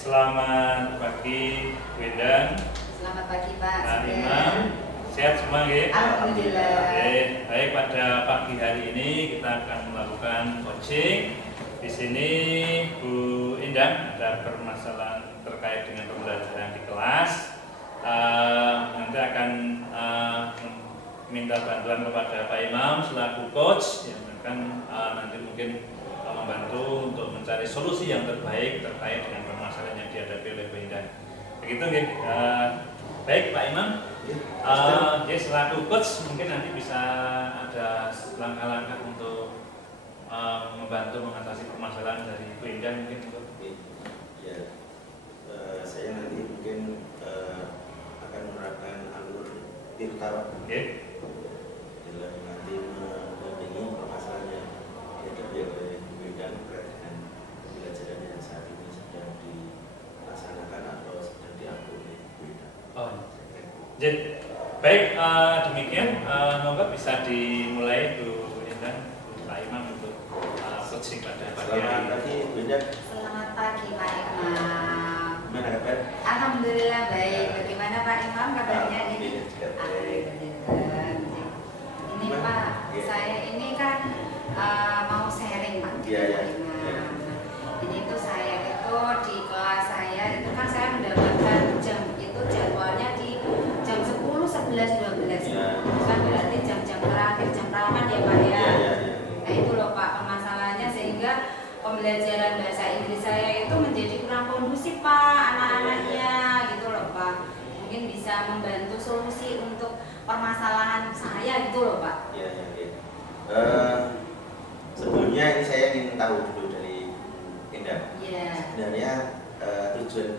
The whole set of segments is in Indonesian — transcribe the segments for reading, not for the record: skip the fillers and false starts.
Selamat pagi, Wedan. Selamat pagi, Pak. Pak Imam, sehat semua ya? Alhamdulillah. Baik, pada pagi hari ini kita akan melakukan coaching. Di sini Bu Indah ada permasalahan terkait dengan pembelajaran di kelas. Nanti akan minta bantuan kepada Pak Imam selaku coach yang akan nanti mungkin membantu untuk mencari solusi yang terbaik terkait dengan permasalahan yang dihadapi oleh Bu Indah. Begitu nggih. Baik Pak Imam. Ya selaku coach mungkin nanti bisa ada langkah-langkah untuk membantu mengatasi permasalahan dari Bu Indah mungkin. Ya, saya nanti mungkin akan menerapkan alur tirta dalam nanti mendampingi permasalahan yang dihadapi oleh Bu Indah terkait dengan pembelajaran yang saat ini sedang dilaksanakan atau sedang diambil oleh Bu Indah. Jadi, baik demikian monggo bisa dimulai Bu Indah, Pak Imam untuk coaching pada pagi hari Selamat pagi Bu Indah. Selamat pagi, Pak Imam. Gimana kabar? Alhamdulillah baik. Bagaimana Pak Imam kabarnya ini? Alhamdulillah. Ini Pak, saya ini kan mau sharing Pak. Iya, iya. Pak Imam. Ini tuh saya itu di kelas saya itu kan saya mendapatkan jam itu jadwalnya di jam 10, 11, 12. Ya. Kan berarti jam-jam terakhir jam rawan ya Pak ya. Ya. Nah itu loh Pak permasalahannya sehingga pembelajaran bahasa Inggris saya itu menjadi kurang kondusif Pak anak-anaknya gitu loh Pak. Mungkin bisa membantu solusi untuk permasalahan saya gitu loh Pak. Ya. Sebelumnya ini saya ingin tahu dulu dari Indah. Iya. Sebenarnya tujuan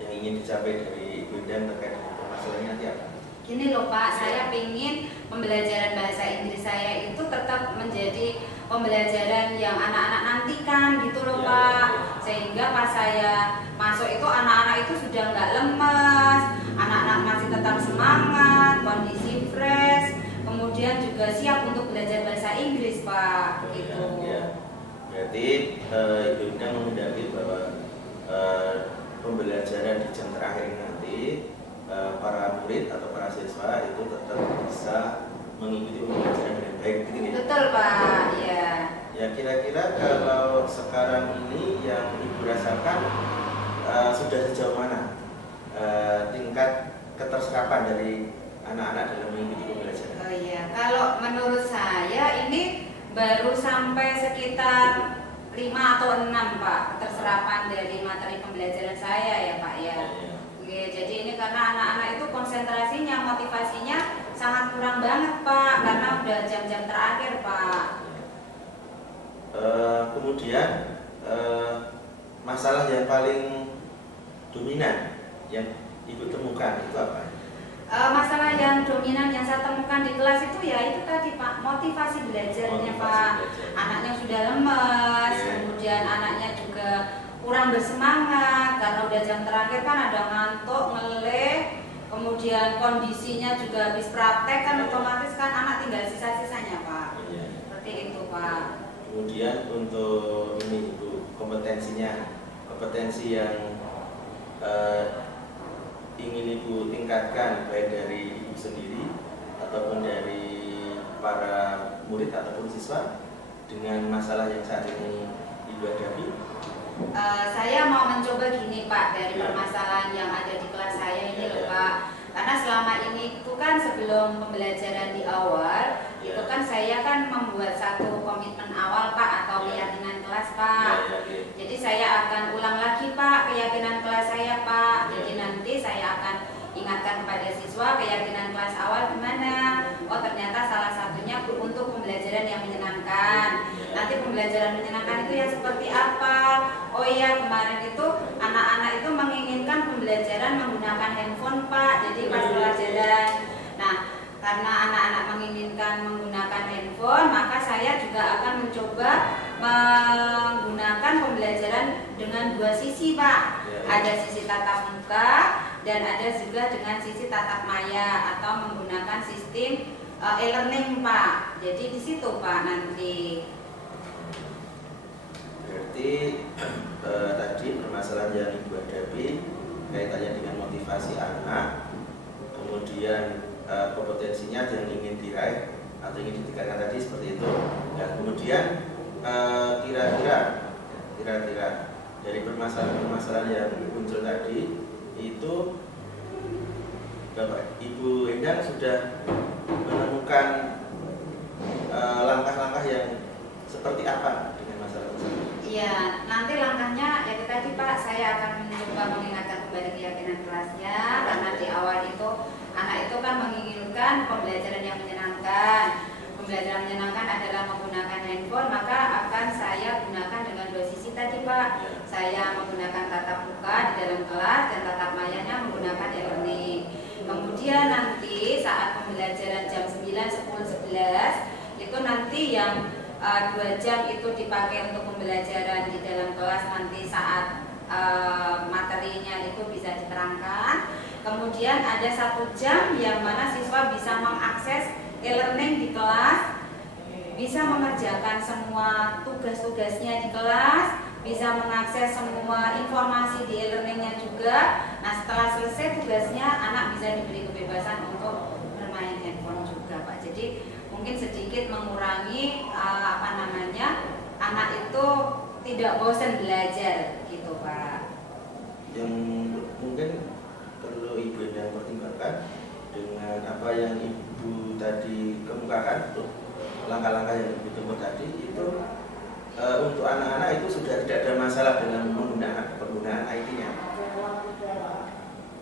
yang ingin dicapai dari Bu Indah terkait dengan permasalahannya nanti apa? Gini loh Pak, saya pingin pembelajaran bahasa Inggris saya itu tetap menjadi pembelajaran yang anak-anak nantikan gitu loh Ya. Pak. Sehingga pas saya masuk itu anak-anak itu sudah nggak lemas, anak-anak masih tetap semangat, kondisi fresh, kemudian juga siap untuk belajar bahasa Inggris Pak. Gitu. Ya. Berarti Ibu Indah menghendaki bahwa pembelajaran di jam terakhir nanti para murid atau para siswa itu tetap bisa mengikuti pembelajaran dengan baik, gitu ya? Betul Pak, ya. Ya kira-kira kalau sekarang ini yang Ibu rasakan sudah sejauh mana tingkat keterserapan dari anak-anak dalam mengikuti pembelajaran? Oh iya, kalau menurut saya ini baru sampai sekitar 5 atau 6 Pak keterserapan dari materi pembelajaran saya ya Pak ya. Oke, jadi ini karena anak-anak itu konsentrasinya, motivasinya sangat kurang banget Pak karena udah jam-jam terakhir Pak. Kemudian masalah yang paling dominan yang Ibu temukan itu apa? Masalah yang dominan yang saya temukan di kelas itu ya itu tadi Pak, motivasi belajarnya Pak. Anaknya sudah lemes, kemudian anaknya juga kurang bersemangat karena udah jam terakhir kan ada ngantuk, ngeleh, kemudian kondisinya juga habis praktek kan otomatis kan anak tinggal sisa-sisanya Pak. Seperti itu Pak. Kemudian untuk ini Ibu kompetensinya, kompetensi yang ingin Ibu tingkatkan baik dari Ibu sendiri ataupun dari para murid ataupun siswa dengan masalah yang saat ini Ibu hadapi. Saya mau mencoba gini Pak dari permasalahan yang ada di kelas saya ini loh Pak. Karena selama ini itu kan sebelum pembelajaran di awal itu kan saya kan membuat satu komitmen awal Pak atau keyakinan kelas Pak. Jadi saya akan ulang lagi Pak keyakinan kelas saya Pak. Jadi nanti saya akan ingatkan kepada siswa keyakinan kelas awal gimana. Oh ternyata salah satunya untuk pembelajaran yang menyenangkan. Nanti pembelajaran menyenangkan itu yang seperti apa? Oh iya kemarin itu anak-anak itu menginginkan pembelajaran menggunakan handphone Pak. Jadi pas pelajaran. Nah karena anak-anak menginginkan menggunakan handphone, maka saya juga akan mencoba menggunakan pembelajaran dengan dua sisi Pak. Ada sisi tatap muka dan ada juga dengan sisi tatap maya atau menggunakan sistem e-learning Pak. Jadi di situ Pak nanti. berarti tadi permasalahan yang Ibu hadapi kaitannya dengan motivasi anak, kemudian kompetensinya yang ingin diraih atau ingin ditingkatkan tadi seperti itu. Dan kemudian kira-kira dari permasalahan yang muncul tadi itu Bapak Ibu Endang sudah menemukan langkah-langkah yang seperti apa dengan masalah tersebut? Iya, nanti langkahnya ya tadi Pak, saya akan mencoba mengingatkan kembali keyakinan kelasnya, karena di awal itu anak itu kan menginginkan pembelajaran yang menyenangkan. Pembelajaran menyenangkan adalah menggunakan handphone, maka akan saya gunakan dengan dua sisi tadi Pak. Saya menggunakan tatap muka di dalam kelas dan tatap mayanya menggunakan e-learning. Kemudian nanti saat pembelajaran jam 9, 10, 11 itu nanti yang 2 jam itu dipakai untuk pembelajaran di dalam kelas nanti saat materinya itu bisa diterangkan. Kemudian ada 1 jam yang mana siswa bisa mengakses e-learning di kelas, bisa mengerjakan semua tugas-tugasnya di kelas, bisa mengakses semua informasi di e-learningnya juga. Nah setelah selesai tugasnya anak bisa diberi kebebasan untuk bermain handphone juga Pak. Jadi mungkin sedikit mengurangi anak itu tidak bosan belajar gitu Pak. Yang mungkin perlu Ibu Endang pertimbangkan dengan apa yang Ibu tadi kemukakan untuk langkah-langkah yang Ibu tempuh tadi itu untuk anak-anak itu sudah tidak ada masalah dengan penggunaan IT-nya.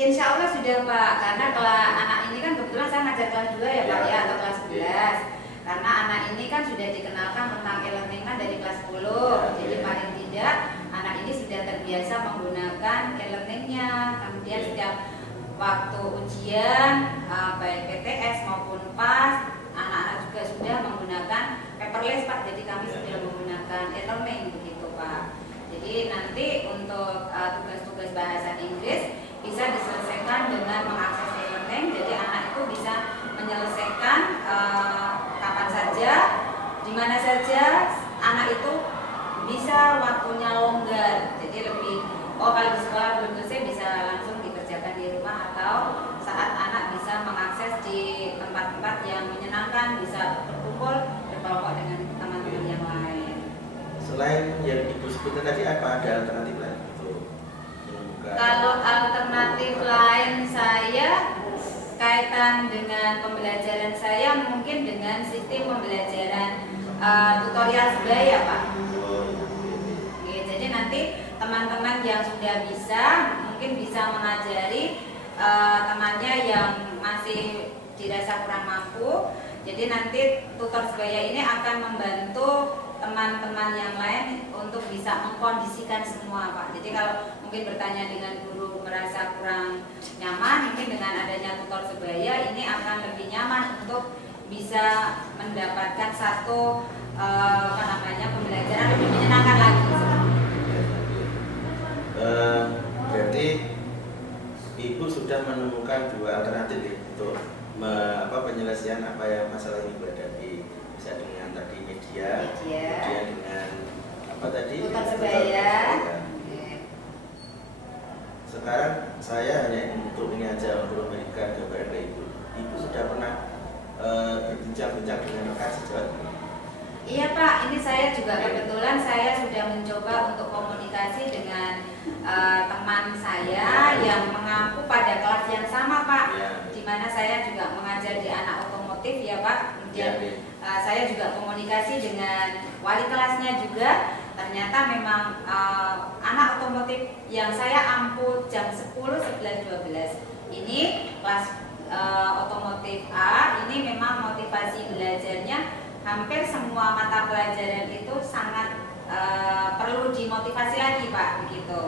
Insya Allah sudah Pak, karena kelas anak ini kan kebetulan saya ngajar kelas 2 ya Pak ya, atau kelas 11. Karena anak ini kan sudah dikenalkan tentang e-learning kan dari kelas 10. Jadi paling tidak anak ini sudah terbiasa menggunakan e-learningnya. Kemudian setiap waktu ujian baik PTS maupun PAS, anak-anak juga sudah menggunakan paperless Pak. Jadi kami sudah menggunakan e-learning begitu Pak. Jadi nanti untuk tugas-tugas bahasa Inggris bisa diselesaikan dengan mengakses e-learning. Jadi anak itu bisa menyelesaikan kapan saja, di mana saja anak itu bisa waktunya longgar. Jadi lebih kalau di sekolah belum selesai bisa langsung dikerjakan di rumah, atau saat anak bisa mengakses di tempat-tempat yang menyenangkan, bisa berkumpul berkelompok dengan teman-teman yang lain. Selain yang Ibu sebutkan tadi, apa ada alternatif lain untuk menemukan? Kalau alternatif lain saya kaitan dengan pembelajaran saya mungkin dengan sistem pembelajaran tutorial sebaya Pak. Oke, jadi nanti teman-teman yang sudah bisa mungkin bisa mengajari temannya yang masih dirasa kurang mampu. Jadi nanti tutor sebaya ini akan membantu teman-teman yang lain untuk bisa mengkondisikan semua Pak. Jadi kalau mungkin bertanya dengan guru merasa kurang nyaman, mungkin dengan adanya tutor sebaya ini akan lebih nyaman untuk bisa mendapatkan satu pembelajaran lebih menyenangkan lagi. Berarti Ibu sudah menemukan 2 alternatif ya, untuk penyelesaian apa yang masalah yang Ibu hadapi. Bisa dengan tadi media, kemudian dengan apa tadi? Tutor sebaya. Sekarang saya hanya untuk ini aja, untuk memberikan gambaran ke Ibu. Ibu sudah pernah berbincang-bincang dengan rekan sejawat? Iya Pak, ini saya juga kebetulan saya sudah mencoba untuk komunikasi dengan teman saya yang mengaku pada kelas yang sama Pak, di mana saya juga mengajar di anak otomotif ya Pak. Kemudian saya juga komunikasi dengan wali kelasnya juga. Ternyata memang anak otomotif yang saya ampu jam 10, 11, 12 ini kelas otomotif A ini memang motivasi belajarnya hampir semua mata pelajaran itu sangat perlu dimotivasi lagi Pak begitu.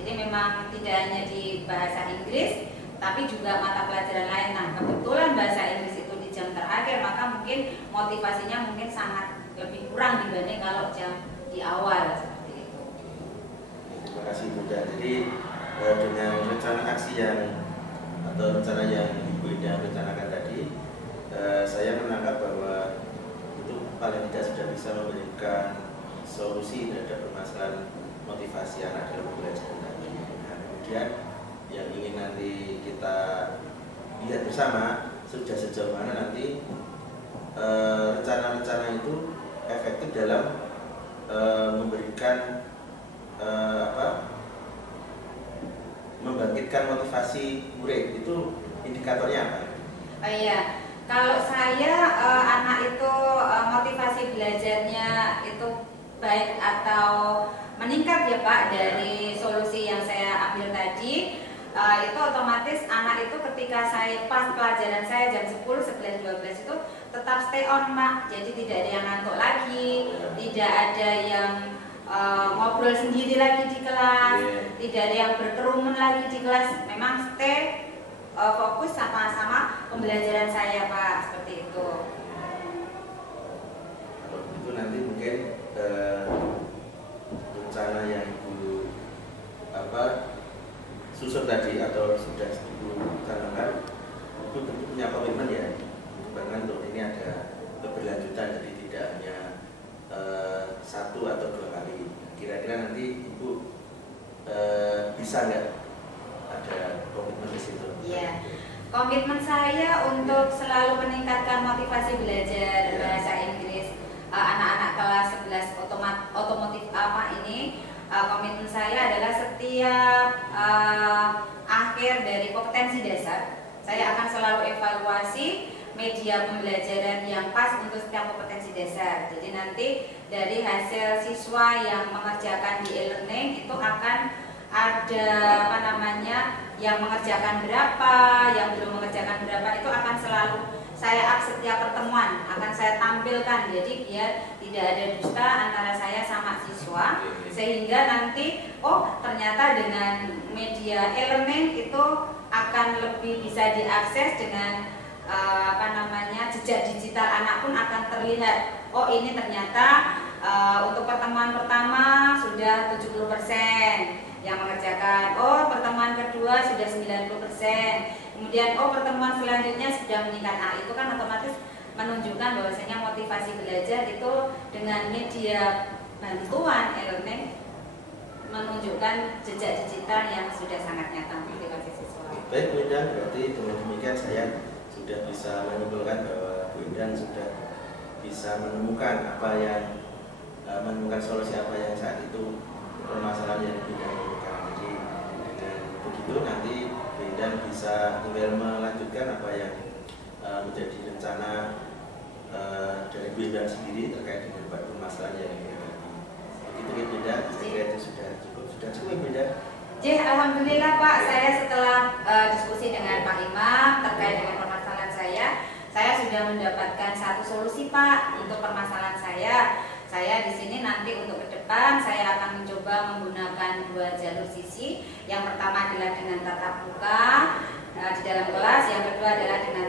Jadi memang tidak hanya di bahasa Inggris tapi juga mata pelajaran lain. Nah kebetulan bahasa Inggris itu di jam terakhir, maka mungkin motivasinya mungkin sangat lebih kurang dibanding kalau jam di awal seperti itu. Terima kasih Bunda. Jadi dengan rencana aksi atau rencana yang Ibu Endang rencanakan tadi, saya menangkap bahwa itu paling tidak sudah bisa memberikan solusi terhadap permasalahan motivasi anak dalam pembelajaran tadi. Nah, kemudian yang ingin nanti kita lihat bersama sudah sejauh mana nanti rencana-rencana itu efektif dalam memberikan membangkitkan motivasi murid. Itu indikatornya apa? Iya, kalau saya anak itu motivasi belajarnya itu baik atau meningkat ya Pak dari solusi yang saya ambil tadi, itu otomatis anak itu ketika saya pas pelajaran saya jam 10, 11, 12 itu tetap stay on Mak. Jadi tidak ada yang ngantuk lagi, tidak ada yang ngobrol sendiri lagi di kelas, tidak ada yang berkerumun lagi di kelas. Memang stay fokus sama-sama pembelajaran saya Pak, seperti itu. Kalau begitu nanti mungkin rencana yang Ibu susun tadi atau sudah Ibu canangkan itu tentu punya komitmen ya, bahkan untuk ini ada keberlanjutan, jadi tidak hanya 1 atau 2 kali. Kira-kira nanti Ibu bisa nggak ada komitmen di situ? Iya, komitmen saya untuk selalu meningkatkan motivasi belajar bahasa Inggris anak-anak kelas 11 otomotif ini. Komitmen saya adalah setiap akhir dari kompetensi dasar, saya akan selalu evaluasi media pembelajaran yang pas untuk setiap kompetensi dasar. Jadi nanti dari hasil siswa yang mengerjakan di e-learning itu akan ada yang mengerjakan berapa, yang belum mengerjakan berapa, itu akan selalu saya up setiap pertemuan, akan saya tampilkan. Jadi biar tidak ada dusta antara saya sama siswa, sehingga nanti ternyata dengan media e-learning itu akan lebih bisa diakses dengan jejak digital anak pun akan terlihat. Ini ternyata untuk pertemuan pertama sudah 70% yang mengerjakan, pertemuan kedua sudah 90%, kemudian pertemuan selanjutnya sudah meningkat. Itu kan otomatis menunjukkan bahwasanya motivasi belajar itu dengan media bantuan e-learning menunjukkan jejak digital yang sudah sangat nyata motivasi siswa. Baik Bu Indah, berarti dengan demikian saya sudah bisa menyimpulkan bahwa Bu Indah sudah bisa menemukan menemukan solusi apa yang saat itu permasalahan yang Bu Indah menemukan. Jadi dengan begitu nanti Bu Indah bisa tinggal melanjutkan apa yang menjadi rencana dari Bu Indah sendiri terkait dengan permasalahan yang dihadapi. Begitu Bu Indah, saya kira itu sudah cukup Bu Indah. Alhamdulillah Pak, saya setelah diskusi dengan Pak Imam terkait dengan permasalahan saya sudah mendapatkan satu solusi Pak untuk permasalahan saya. Saya di sini nanti untuk ke depan saya akan mencoba menggunakan 2 jalur sisi. Yang pertama adalah dengan tatap muka di dalam kelas, yang kedua adalah dengan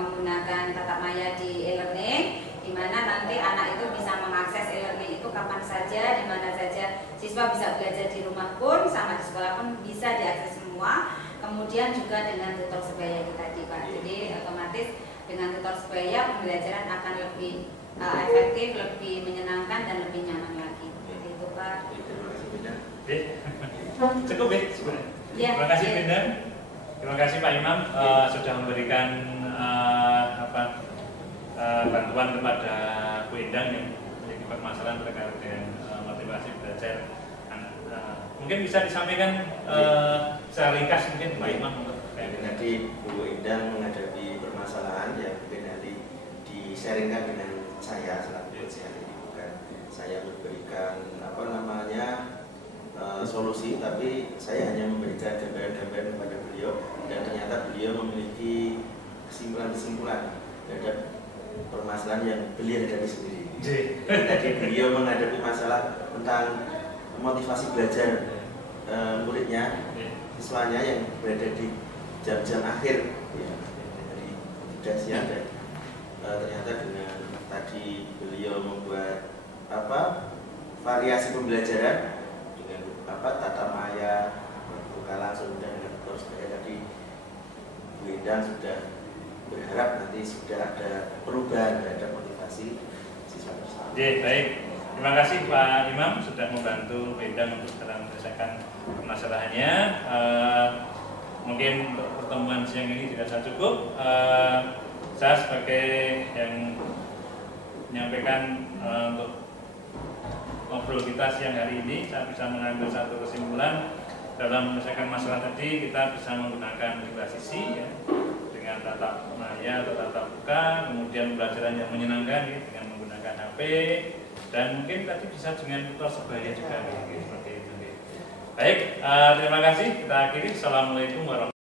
menggunakan tatap maya di e-learning, di mana nanti anak itu bisa mengakses e-learning itu kapan saja, di mana saja. Siswa bisa belajar di rumah pun sama di sekolah pun bisa diakses semua. Kemudian juga dengan tutor sebaya tadi Pak. Jadi otomatis dengan tutor sebaya pembelajaran akan lebih efektif, lebih menyenangkan dan lebih nyaman lagi. Itu Pak. Cukup ya. Terima kasih Benda. Terima kasih Pak Imam sudah memberikan bantuan kepada Bu Endang yang memiliki permasalahan terkait dengan motivasi belajar. Mungkin bisa disampaikan secara ringkas mungkin Pak Imam untuk nanti Bu Endang menghadapi permasalahan yang mungkin nanti di-sharingkan dengan saya selaku dosen. Bukan saya memberikan solusi, tapi saya hanya memberikan gambaran-gambaran kepada beliau, dan ternyata beliau memiliki kesimpulan-kesimpulan terhadap permasalahan yang beliau hadapi sendiri. Tadi beliau menghadapi masalah tentang motivasi belajar muridnya, siswanya yang berada di jam-jam akhir dari sudah siang, dan ternyata dengan tadi beliau membuat variasi pembelajaran dengan tatap maya, buka langsung, dan dengan tutor sebaya tadi. Bu Endang sudah berharap nanti sudah ada perubahan terhadap motivasi siswa tersebut. Baik. Terima kasih Pak Imam sudah membantu Bendang untuk dalam menyelesaikan permasalahannya. Mungkin untuk pertemuan siang ini tidak saya cukup. Saya sebagai yang menyampaikan untuk ngobrol kita siang hari ini, saya bisa mengambil satu kesimpulan dalam menyelesaikan masalah tadi. Kita bisa menggunakan dua sisi ya, dengan tatap maya atau tatap muka, kemudian pembelajaran yang menyenangkan ya, dengan menggunakan HP, dan mungkin tadi bisa dengan tutor sebaya juga seperti itu. Baik, terima kasih. Kita akhiri. Assalamualaikum warahmatullahi wabarakatuh.